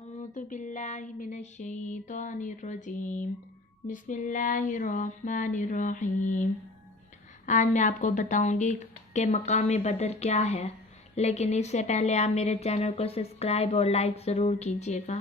اعوذ باللہ من الشیطان الرجیم بسم اللہ الرحمن الرحیم۔ آج میں آپ کو بتاؤں گی کہ مقام بدر کیا ہے، لیکن اس سے پہلے آپ میرے چینل کو سبسکرائب اور لائک ضرور کیجیے گا۔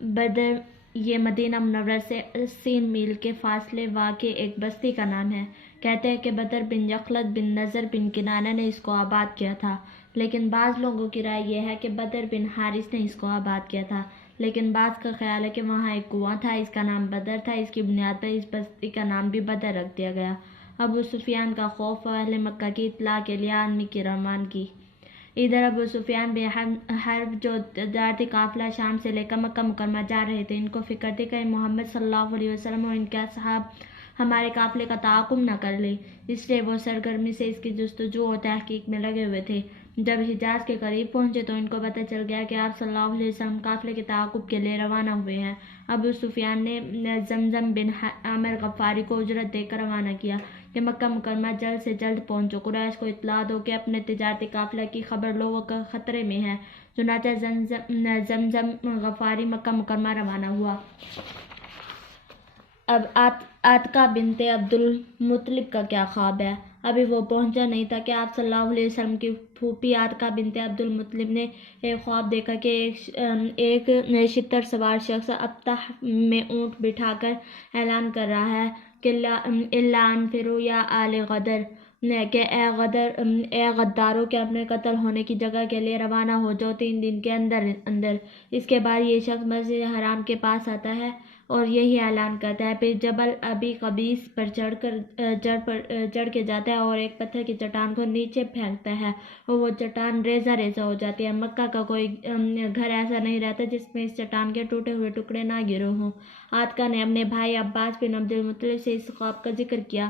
بدر یہ مدینہ منورہ سے 80 میل کے فاصلے واقع ایک بستی کا نام ہے۔ کہتے ہیں کہ بدر بن یخلد بن نضر بن کنانہ نے اس کو آباد کیا تھا، لیکن بعض لوگوں کی رائے یہ ہے کہ بدر بن حارث نے اس کو آباد کیا تھا، لیکن بعض کا خیال ہے کہ وہاں ایک کنواں تھا، اس کا نام بدر تھا، اس کی بنیاد پر اس بستی کا نام بھی بدر رکھ دیا گیا۔ ابو سفیان کا خوف و اہل مکہ کی اطلاع کے لیے آدمی کی روانگی۔ ادھر ابو سفیان بن حرب جو تجارتی قافلہ شام سے لے کر مکہ مکرمہ جا رہے تھے، ان کو فکر تھی کہ محمد صلی اللہ علیہ وسلم اور ان کے اصحاب ہمارے قافلے کا تعاقب نہ کر لیں، اس لیے وہ سرگرمی سے اس کی جستجو اور تحقیق میں لگے ہوئے تھے۔ جب حجاز کے قریب پہنچے تو ان کو پتہ چل گیا کہ آپ صلی اللہ علیہ وسلم قافلے کے تعاقب کے لیے روانہ ہوئے ہیں۔ ابو سفیان نے زمزم بن عامر غفاری کو اجرت دے کر روانہ کیا کہ مکہ مکرمہ جلد سے جلد پہنچو، قریش کو اطلاع دو کہ اپنے تجارتی قافلہ کی خبر لوگوں کا خطرے میں ہے۔ چنانچہ زمزم غفاری مکہ مکرمہ روانہ ہوا۔ اب عاتقہ بنت عبد المطلب کا کیا خواب ہے؟ ابھی وہ پہنچا نہیں تھا کہ آپ صلی اللہ علیہ وسلم کی پھوپھی عاتقہ بنت عبد المطلب نے ایک خواب دیکھا کہ ایک شتر سوار شخص ابطح میں اونٹ بٹھا کر اعلان کر رہا ہے کہ الا انفروا یا آل غدر، کہ اے غداروں کے اپنے قتل ہونے کی جگہ کے لیے روانہ ہو جاؤ 3 دن کے اندر۔ اس کے بعد یہ شخص مسجد حرام کے پاس آتا ہے اور یہی اعلان کرتا ہے، پھر جبل ابی قبیس پر چڑھ کے جاتا ہے اور ایک پتھر کی چٹان کو نیچے پھینکتا ہے اور وہ چٹان ریزہ ریزہ ہو جاتی ہے۔ مکہ کا کوئی گھر ایسا نہیں رہتا جس میں اس چٹان کے ٹوٹے ہوئے ٹکڑے نہ گرے ہوں۔ عاتقہ نے اپنے بھائی عباس بن عبد المطلب سے اس خواب کا ذکر کیا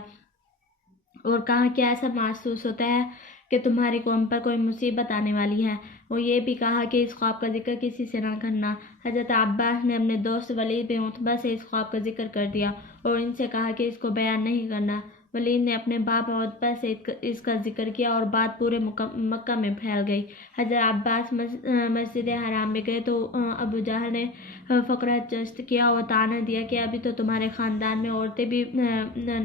اور کہا کہ ایسا محسوس ہوتا ہے کہ تمہاری قوم پر کوئی مصیبت آنے والی ہے، اور یہ بھی کہا کہ اس خواب کا ذکر کسی سے نہ کرنا۔ حضرت عباس نے اپنے دوست ولید بن عتبہ سے اس خواب کا ذکر کر دیا اور ان سے کہا کہ اس کو بیان نہیں کرنا۔ ولید نے اپنے باپ عتبہ سے اس کا ذکر کیا اور بات پورے مکہ میں پھیل گئی۔ حضرت عباس مسجد حرام میں گئے تو ابو جہل نے فقرہ چست کیا اور طعنہ دیا کہ ابھی تو تمہارے خاندان میں عورتیں بھی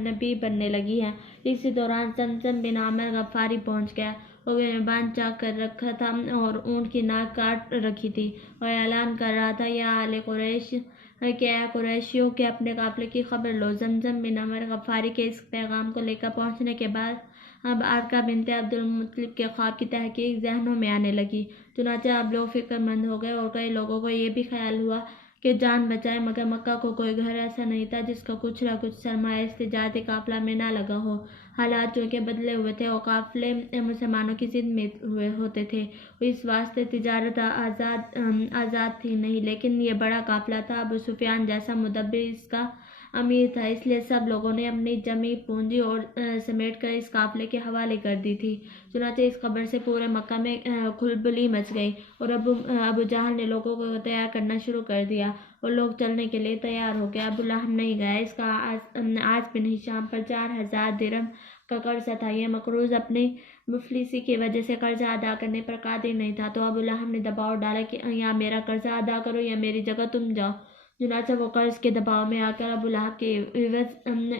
نبی بننے لگی ہیں۔ اسی دوران زمزم بن عامر غفاری پہنچ گیا اور گریبان چاک کر رکھا تھا اور اونٹ کی ناک کاٹ رکھی تھی اور اعلان کر رہا تھا، یا آل قریش، کہ اے قریشیوں کے اپنے قافلے کی خبر لو۔ زمزم بن عامر غفاری کے اس پیغام کو لے کر پہنچنے کے بعد اب عاتقہ بنت عبد المطلب کے خواب کی تحقیق ذہنوں میں آنے لگی۔ چنانچہ اب لوگ فکر مند ہو گئے اور کئی لوگوں کو یہ بھی خیال ہوا کہ جان بچائے، مگر مکہ کو کوئی گھر ایسا نہیں تھا جس کا کچھ نہ کچھ سرمایہ اس تجارتی قافلہ میں نہ لگا ہو۔ حالات چونکہ بدلے ہوئے تھے اور قافلے مسلمانوں کی ضد میں ہوتے تھے، اس واسطے تجارت آزاد تھی نہیں، لیکن یہ بڑا قافلہ تھا۔ ابو سفیان جیسا مدبر اس کا امیر تھا، اس لیے سب لوگوں نے اپنی جمی پونجی اور سمیٹ کر اس قافلے کے حوالے کر دی تھی۔ چنانچہ اس خبر سے پورے مکہ میں کھلبلی مچ گئی اور ابو جہل نے لوگوں کو تیار کرنا شروع کر دیا اور لوگ چلنے کے لیے تیار ہو گئے۔ ابو لہب نہیں گیا، اس کا عاص بن ہشام پر 4000 درہم کا قرضہ تھا۔ یہ مقروض اپنی مفلسی کی وجہ سے قرضہ ادا کرنے پر قادر نہیں تھا، تو ابو لہب نے دباؤ ڈالا کہ یا میرا قرضہ ادا کرو یا میری جگہ تم جاؤ۔ چنانچہ وہ قرض کے دباؤ میں آ کر ابو لہب کے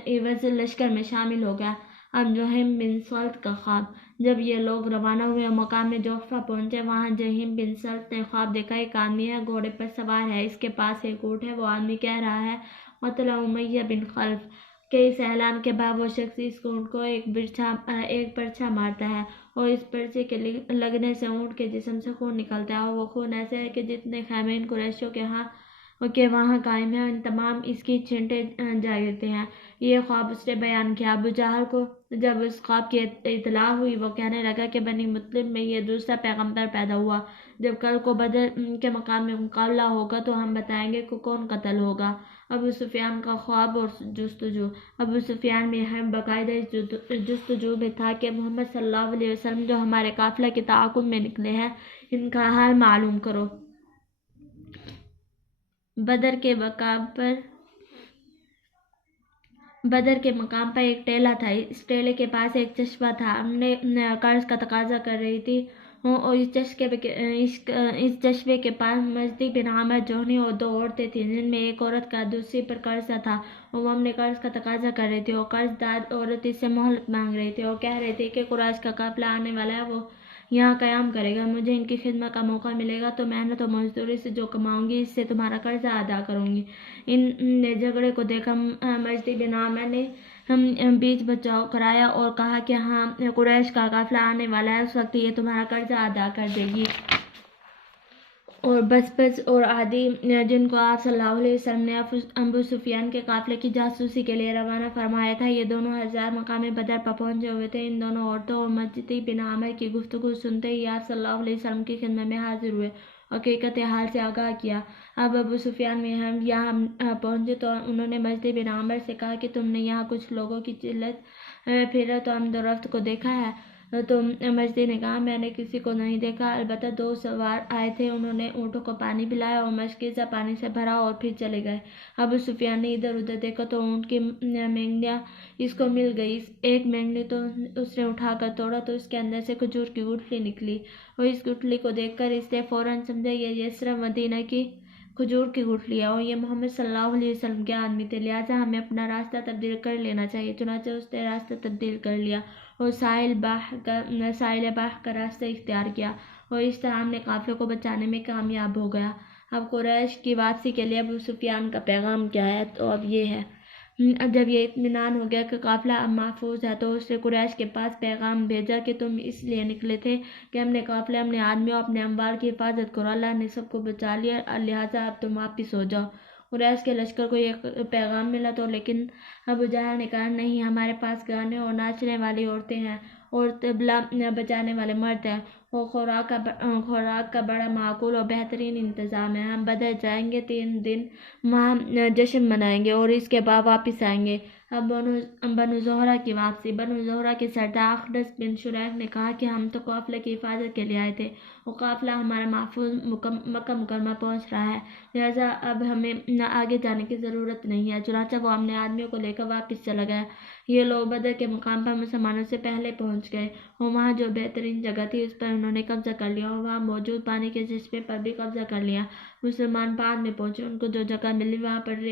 عوض لشکر میں شامل ہو گیا۔ اب جہیم بن سلط کا خواب۔ جب یہ لوگ روانہ ہوئے اور مقام جحفہ پہنچے، وہاں جہیم بن سلط نے خواب دیکھا، ایک آدمی ہے، گھوڑے پر سوار ہے، اس کے پاس ایک اونٹ ہے، وہ آدمی کہہ رہا ہے، قتل امیہ بن خلف، کہ اس اعلان کے بعد وہ شخص اس اونٹ کو ایک پرچھا مارتا ہے اور اس پرچے کے لگنے سے اونٹ کے جسم سے خون نکلتا ہے، اور وہ خون ایسا ہے کہ جتنے خیمے ان قریشیوں کے وہاں قائم ہیں ان تمام اس کی چھینٹے جا گرتے ہیں۔ یہ خواب اس نے بیان کیا۔ ابو جہل کو جب اس خواب کی اطلاع ہوئی، وہ کہنے لگا کہ بنی مطلب میں یہ دوسرا پیغمبر پیدا ہوا، جب کل کو بدر کے مقام میں مقابلہ ہوگا تو ہم بتائیں گے کہ کون قتل ہوگا۔ ابو سفیان کا خواب اور جستجو۔ ابو سفیان بن حرب باقاعدہ اس جستجو میں تھا کہ محمد صلی اللہ علیہ وسلم جو ہمارے قافلہ کے تعاقب میں نکلے ہیں، ان کا حال معلوم کرو۔ بدر کے مقام پر ایک ٹیلہ تھا، اس ٹیلے کے پاس ایک چشمہ تھا۔ ہم نے قرض کا تقاضا کر رہی تھی اور اس چشمے کے پاس مجدی بن عامر جوہنی اور 2 عورتیں تھیں، جن میں ایک عورت کا دوسری پر قرضہ تھا اور وہ اپنے قرض کا تقاضا کر رہی تھی، اور قرض دار عورت اس سے مہلت مانگ رہی تھی اور کہہ رہی تھی کہ قریش کا قافلہ آنے والا ہے، وہ یہاں قیام کرے گا، مجھے ان کی خدمت کا موقع ملے گا تو محنت و مزدوری سے جو کماؤں گی اس سے تمہارا قرضہ ادا کروں گی۔ ان نے جھگڑے کو دیکھا مجدی بن عامر نے بیچ بچاؤ کرایا اور کہا کہ ہاں قریش کا قافلہ آنے والا ہے، اس وقت یہ تمہارا قرضہ ادا کر دے گی۔ اور بس اور عادی، جن کو آپ صلی اللہ علیہ وسلم نے ابو سفیان کے قافلے کی جاسوسی کے لیے روانہ فرمایا تھا، یہ دونوں 1000 مقام بدر پر پہنچے ہوئے تھے۔ ان دونوں عورتوں اور مجدی بن عامر کی گفتگو سنتے ہی آپ صلی اللہ علیہ وسلم کی خدمت میں حاضر ہوئے، حقیقت حال سے آگاہ کیا۔ اب ابو سفیان یہاں پہنچے تو انہوں نے مجدی بن عامر سے کہا کہ تم نے یہاں کچھ لوگوں کی چلت پھرت و آمد و رفت کو دیکھا ہے؟ تو مجدی نے کہا میں نے کسی کو نہیں دیکھا، البتہ 2 سوار آئے تھے، انہوں نے اونٹوں کو پانی پلایا اور مشکیزہ پانی سے بھرا اور پھر چلے گئے۔ ابو سفیان نے ادھر ادھر دیکھا تو اونٹ کی مینگنیاں اس کو مل گئی، ایک مینگنی تو اس نے اٹھا کر توڑا تو اس کے اندر سے کھجور کی گٹھلی نکلی، اور اس گٹھلی کو دیکھ کر اس نے فوراً سمجھا یہ صرف مدینہ کی کھجور کی گٹھلی ہے اور یہ محمد صلی اللہ علیہ وسلم کے آدمی تھے، لہٰذا ہمیں اپنا راستہ تبدیل کر لینا چاہیے۔ چنانچہ اس نے راستہ تبدیل کر لیا اور ساحل بحر کا راستہ اختیار کیا، اور اس طرح ہم نے قافلے کو بچانے میں کامیاب ہو گیا۔ اب قریش کی واپسی کے لیے ابو سفیان کا پیغام کیا ہے؟ تو اب یہ ہے، جب یہ اطمینان ہو گیا کہ قافلہ اب محفوظ ہے تو اس نے قریش کے پاس پیغام بھیجا کہ تم اس لیے نکلے تھے کہ ہم نے قافلے، اپنے آدمیوں، اپنے اموال کی حفاظت کرو، اللہ نے سب کو بچا لیا، لہٰذا اب تم واپس ہو جاؤ۔ قریش کے لشکر کو یہ پیغام ملا تو لیکن ابو جہل نے کہا نہیں، ہمارے پاس گانے اور ناچنے والی عورتیں ہیں اور طبلہ بجانے والے مرد ہیں، اور خوراک کا بڑا معقول اور بہترین انتظام ہے، ہم بدر جائیں گے، 3 دن وہاں جشن منائیں گے اور اس کے بعد واپس آئیں گے۔ اب بنو زہرہ کی واپسی۔ بنو زہرہ کے سردار اخنس بن شریح نے کہا کہ ہم تو قافلے کی حفاظت کے لیے آئے تھے اور قافلہ ہمارا محفوظ مکہ مکرمہ پہنچ رہا ہے، لہٰذا اب ہمیں آگے جانے کی ضرورت نہیں ہے۔ چنانچہ وہ اپنے آدمیوں کو لے کر واپس چلا گیا۔ یہ لوگ بدر کے مقام پر مسلمانوں سے پہلے پہنچ گئے اور وہاں جو بہترین جگہ تھی اس پر انہوں نے قبضہ کر لیا اور وہاں موجود پانی کے چشمے پر بھی قبضہ کر لیا۔ مسلمان بعد میں پہنچے، ان کو جو جگہ ملی وہاں پر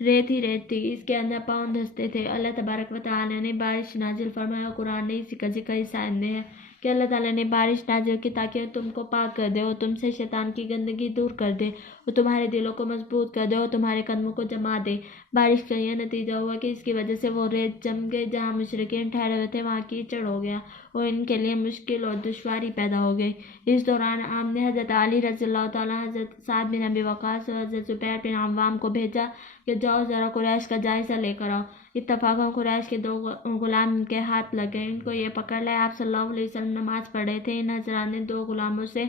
ریت ہی ریت تھی، اس کے اندر پاؤں دھستے تھے۔ اللہ تبارک و تعالیٰ نے بارش نازل فرمایا، قرآن نے اسی کا ذکر اس آیت میں ہے کہ اللہ تعالیٰ نے بارش نازل کی تاکہ تم کو پاک کر دے اور تم سے شیطان کی گندگی دور کر دے اور تمہارے دلوں کو مضبوط کر دے اور تمہارے قدموں کو جما دے۔ بارش کا یہ نتیجہ ہوا کہ اس کی وجہ سے وہ ریت جم گئی، جہاں مشرکین ٹھہرے ہوئے تھے وہاں کیچڑ ہو گیا اور ان کے لیے مشکل اور دشواری پیدا ہو گئی۔ اس دوران آپ نے حضرت علی رضی اللہ تعالیٰ، حضرت سعد بن ابی وقاص اور حضرت زبیر بن عوام کو بھیجا کہ جاؤ ذرا قریش کا جائزہ لے کر آؤ۔ اتفاقاً قریش کے 2 غلام ان کے ہاتھ لگ گئے، ان کو یہ پکڑ لائے۔ آپ صلی اللہ علیہ وسلم نماز پڑھ رہے تھے، ان حضرات نے 2 غلاموں سے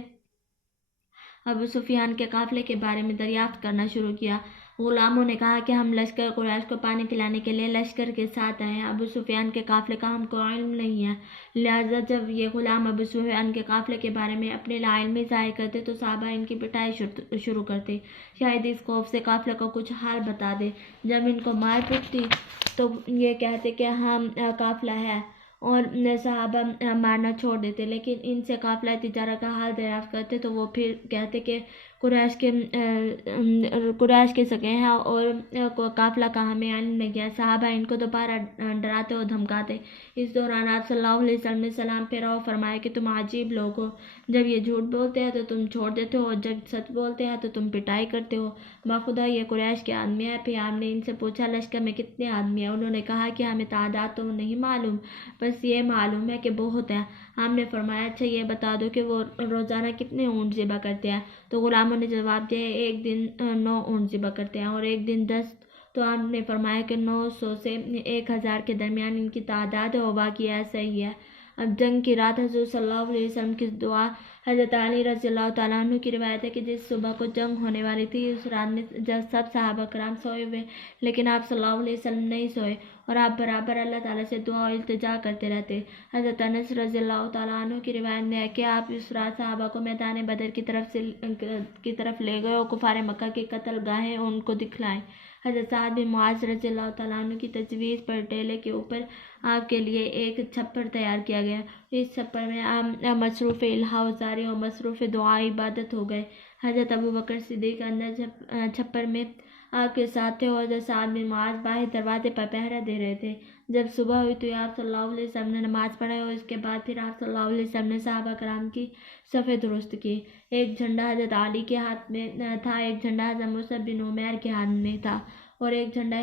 ابو سفیان کے قافلے کے بارے میں دریافت کرنا شروع کیا۔ غلاموں نے کہا کہ ہم لشکر قریش کو پانی پلانے کے لیے لشکر کے ساتھ آئے ہیں، ابو سفیان کے قافلے کا ہم کو علم نہیں ہے۔ لہٰذا جب یہ غلام ابو سفیان کے قافلے کے بارے میں اپنی لاعلمی ظاہر کرتے تو صحابہ ان کی پٹائی شروع کرتے، شاید اس خوف سے قافلے کا کچھ حال بتا دے۔ جب ان کو مار پڑتی تو یہ کہتے کہ ہاں قافلہ ہے اور صحابہ مارنا چھوڑ دیتے، لیکن ان سے قافلہ تجارت کا حال دریافت کرتے تو وہ پھر کہتے کہ قریش کے سگے ہیں اور قافلہ کا ہمیں علم نہیں ہے۔ صحابہ ان کو دوبارہ ڈراتے اور دھمکاتے۔ اس دوران آپ صلی اللہ علیہ وسلم نے سلام پھیرا اور فرمایا کہ تم عجیب لوگ ہو، جب یہ جھوٹ بولتے ہیں تو تم چھوڑ دیتے ہو اور جب سچ بولتے ہیں تو تم پٹائی کرتے ہو، باخدا یہ قریش کے آدمی ہیں۔ پھر آپ نے ان سے پوچھا لشکر میں کتنے آدمی ہیں؟ انہوں نے کہا کہ ہمیں تعداد تو نہیں معلوم، بس یہ معلوم ہے کہ بہت ہیں۔ آپ نے فرمایا اچھا یہ بتا دو کہ وہ روزانہ کتنے اونٹ ذبح کرتے ہیں؟ تو غلاموں نے جواب دیا ایک دن 9 اونٹ ذبح کرتے ہیں اور ایک دن 10۔ تو آپ نے فرمایا کہ 900 سے 1000 کے درمیان ان کی تعداد ہے اور باقی ایسا ہی ہے۔ اب جنگ کی رات حضور صلی اللہ علیہ وسلم کی دعا۔ حضرت علی رضی اللہ تعالیٰ عنہ کی روایت ہے کہ جس صبح کو جنگ ہونے والی تھی اس رات میں سب صحابہ کرام سوئے ہوئے لیکن آپ صلی اللہ علیہ وسلم نہیں سوئے اور آپ برابر اللہ تعالیٰ سے دعا و التجا کرتے رہتے۔ حضرت انس رضی اللہ تعالیٰ عنہ کی روایت میں ہے کہ آپ اس رات صحابہ کو میدان بدر کی طرف لے گئے اور کفار مکہ کی قتل گاہیں ان کو دکھلائیں۔ حضرت سعد بن معاذ رضی اللہ تعالیٰ عنہ کی تجویز پر ٹیلے کے اوپر آپ کے لیے ایک چھپر تیار کیا گیا۔ اس چھپر میں آپ مصروف الہا وزاری اور مصروف دعا عبادت ہو گئے۔ حضرت ابو بکر صدیق اندر چھپر میں آپ کے ساتھ تھے اور حضرت سعد بن معاذ باہر دروازے پر پہرا دے رہے تھے۔ جب صبح ہوئی تو آپ صلی اللہ علیہ وسلم نے نماز پڑھائی اور اس کے بعد پھر آپ صلی اللہ علیہ وسلم نے صحابہ کرام کی صفیں درست کی۔ ایک جھنڈا حضرت علی کے ہاتھ میں تھا، ایک جھنڈا حضرت مصعب بن عمیر کے ہاتھ میں تھا اور ایک جھنڈا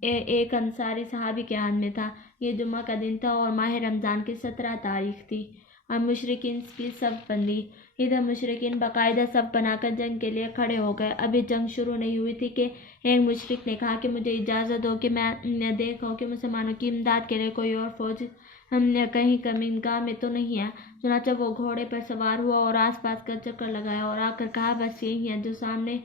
ایک انصاری صحابی کے ہاتھ میں تھا۔ یہ جمعہ کا دن تھا اور ماہ رمضان کی 17 تاریخ تھی۔ اب مشرکین کی صف بندی۔ ادھر مشرکین باقاعدہ صف بنا کر جنگ کے لیے کھڑے ہو گئے۔ ابھی جنگ شروع نہیں ہوئی تھی کہ ایک مشرک نے کہا کہ مجھے اجازت دو کہ میں دیکھوں کہ مسلمانوں کی امداد کے لیے کوئی اور فوج کہیں کمینگاہ میں تو نہیں ہے۔ چنانچہ وہ گھوڑے پر سوار ہوا اور آس پاس کا چکر لگایا اور آ کر کہا بس یہی ہے جو سامنے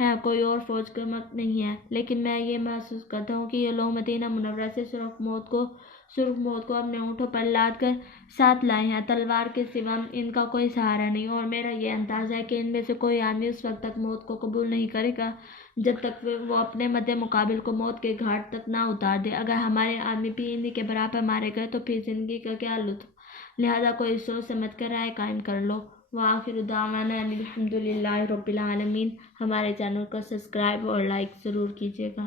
ہے، کوئی اور فوج کا مت نہیں ہے، لیکن میں یہ محسوس کرتا ہوں کہ یہ لوگ مدینہ منورہ سے سرخ موت کو اپنے اونٹوں پر لاد کر ساتھ لائے ہیں، تلوار کے سوا ان کا کوئی سہارا نہیں، اور میرا یہ اندازہ ہے کہ ان میں سے کوئی آدمی اس وقت تک موت کو قبول نہیں کرے گا جب تک وہ اپنے مد مقابل کو موت کے گھاٹ تک نہ اتار دے۔ اگر ہمارے آدمی بھی انہی کے برابر مارے گئے تو پھر زندگی کا کیا لطف، لہذا کوئی سوچ سمجھ کر رائے قائم کر لو۔ وآخر دعوانا الحمدللہ رب العالمین۔ ہمارے چینل کو سبسکرائب اور لائک ضرور کیجیے گا۔